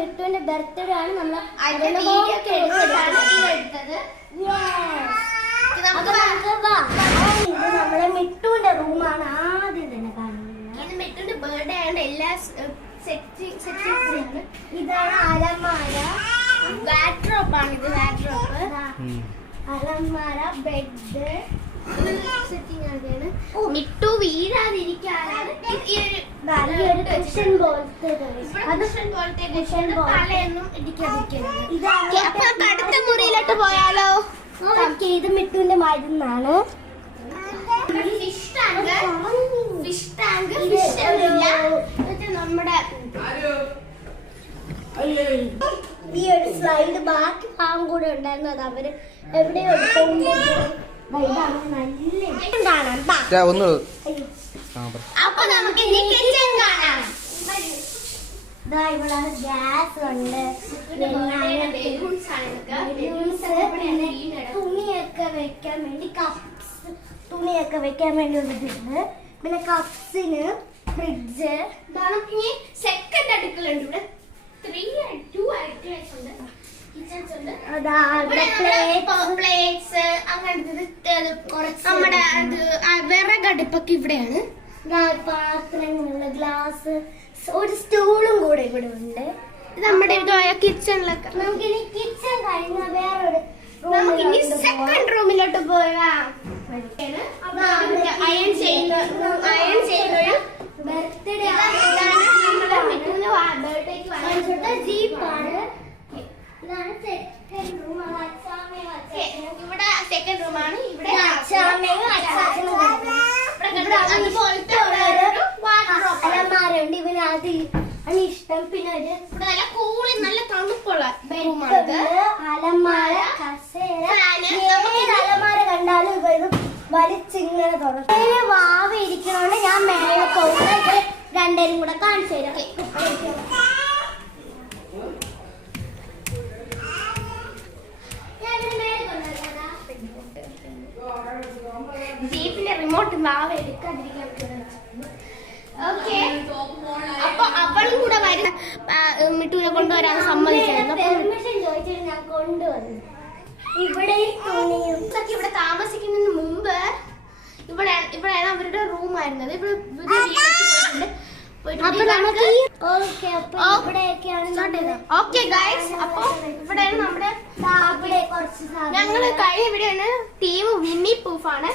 മിട്ടുവിന്റെ birthday ആണ് നമ്മൾ നമ്മളെ മിട്ടുവിന്റെ റൂമാണ് ആദ്യം തന്നെ കാണുന്നത്. ഇത് മിട്ടുവിന്റെ ബർത്ത്ഡേ ആയതുകൊണ്ട് എല്ലാ സെറ്റിംഗ്സ്. ഇതാണ് അലമാര, വാഡ്രോപ്പ് ആണ്. ഇത് വാഡ്രോപ്പ്, അലമാര, ബെഡ് സെറ്റിംഗ് ആണ്. മിട്ടു വീഴാതിരിക്കാനാണ് തലയൊന്നും ഇടിക്കാതിരിക്കുന്നത്. അപ്പൊ അടുത്ത മുറിയിലോട്ട് പോയാലോ? ഇത് മിട്ടുവിന്റെ മരുന്നാണ്. Fish tank, fish tank, fish നമ്മുടെ ഈ ഒരു സ്ലൈഡ് ബാക്കി ഭാഗം കൂടെ ഉണ്ടായിരുന്നു. അത് അവര് എവിടെയോ അപ്പൊ നമുക്ക് കിച്ചൺ കാണാം. ഇവിടെ ഗ്യാസ് ഉണ്ട്, തുണിയൊക്കെ വെക്കാൻ വേണ്ടി കപ്സ്, തുണിയൊക്കെ വെക്കാൻ വേണ്ടി ഒരിതുണ്ട്. പിന്നെ കപ്സിന് ഫ്രിഡ്ജ്. സെക്കൻഡ് അടുക്കളുണ്ട്. ഇവിടെ 2 അടുക്കളേസ് ഉണ്ട്, കിച്ചൺസ് ഉണ്ട്. പ്ലേറ്റ്സ് അങ്ങനത്തെ നമ്മുടെ വിറകടുപ്പൊക്കെ ഇവിടെയാണ്. പാത്രങ്ങള്, ഗ്ലാസ്, ഒരു സ്റ്റൂളും കൂടെ ഇവിടെ ഉണ്ട്. നമ്മുടെ കിച്ചണിലൊക്കെ. നമുക്കിനി കിച്ചൺ കഴിഞ്ഞ വേറൊരു നമുക്കിനി സെക്കൻഡ് റൂമിലോട്ട് പോകാം. അയൺ ചെയ്യുന്ന ബർത്ത്ഡേ ജീപ്പാണ്. ഇതാണ് സെക്കൻഡ് റൂം. ഇവിടെ സെക്കൻഡ് റൂമാണ്. ഇവിടെ അച്ഛാമ്മയും അച്ഛനും അലമാരുണ്ട്. ഇവന് അത് ആണ് ഇഷ്ടം. പിന്നെ ഒരു ഇവിടെ നല്ല കൂളി നല്ല തണുപ്പുള്ള റൂമാണ്. അലമാര, കസേര. അലമാര കണ്ടാലും ഇത് വലിച്ചിങ്ങനെ തുറക്കും. വാവ ഇരിക്കണോണ്ട് ഞാൻ മേലെ പോകുന്നത് രണ്ടേരും കൂടെ കാണിച്ചു തരാം. ജീപ്പിന്റെ റിമോട്ട് വാവ എടുക്കാതിരിക്കാൻ. ഓക്കെ, അപ്പൊ അവളും കൂടെ വരുന്ന മിട്ടുവിനെ കൊണ്ടുവരാൻ സമ്മതിക്കണം. പെർമിഷൻ ചോദിച്ചിട്ട് ഞാൻ കൊണ്ടുവന്നു. ഇവിടെ തുണിയും ഇവിടെ താമസിക്കുന്നതിന് മുമ്പ് ഇവിടെയാണ് അവരുടെ റൂം ആയിരുന്നത്. ഓക്കെ ഗൈസ്, അപ്പൊ ഇവിടെയാണ് നമ്മുടെ കുറച്ച് ഞങ്ങള് കഴിഞ്ഞ വീഡിയോയാണ് ടീം വിന്നി പൂഫാണ്.